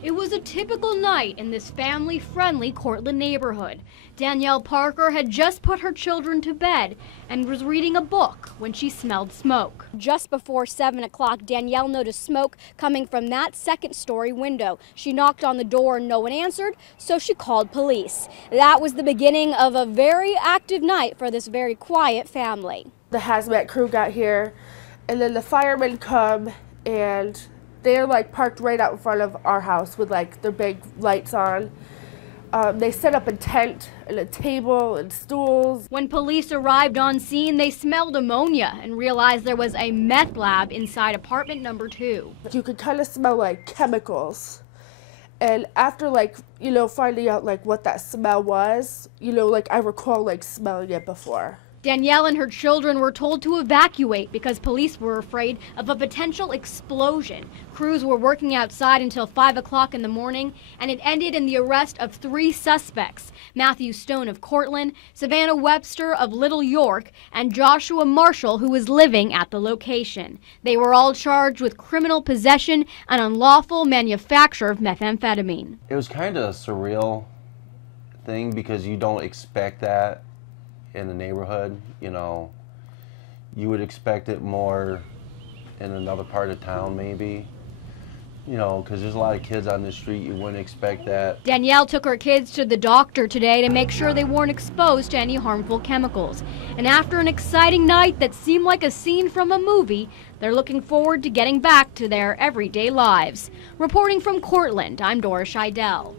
It was a typical night in this family-friendly Cortland neighborhood. Danielle Parker had just put her children to bed and was reading a book when she smelled smoke. Just before 7 o'clock, Danielle noticed smoke coming from that second-story window. She knocked on the door and no one answered, so she called police. That was the beginning of a very active night for this very quiet family. The hazmat crew got here, and then the firemen come, and they're like parked right out in front of our house with like their big lights on. They set up a tent and a table and stools. When police arrived on scene, they smelled ammonia and realized there was a meth lab inside apartment number 2. You could kind of smell like chemicals. And after finding out like what that smell was, I recall like smelling it before. Danielle and her children were told to evacuate because police were afraid of a potential explosion. Crews were working outside until 5 o'clock in the morning, and it ended in the arrest of 3 suspects: Matthew Stone of Cortland, Savannah Webster of Little York, and Joshua Marshall, who was living at the location. They were all charged with criminal possession and unlawful manufacture of methamphetamine. It was kind of a surreal thing because you don't expect that in the neighborhood. You would expect it more in another part of town maybe, because there's a lot of kids on the street. You wouldn't expect that. Danielle took her kids to the doctor today to make sure they weren't exposed to any harmful chemicals. And after an exciting night that seemed like a scene from a movie, they're looking forward to getting back to their everyday lives. Reporting from Cortland, I'm Dora Scheidel.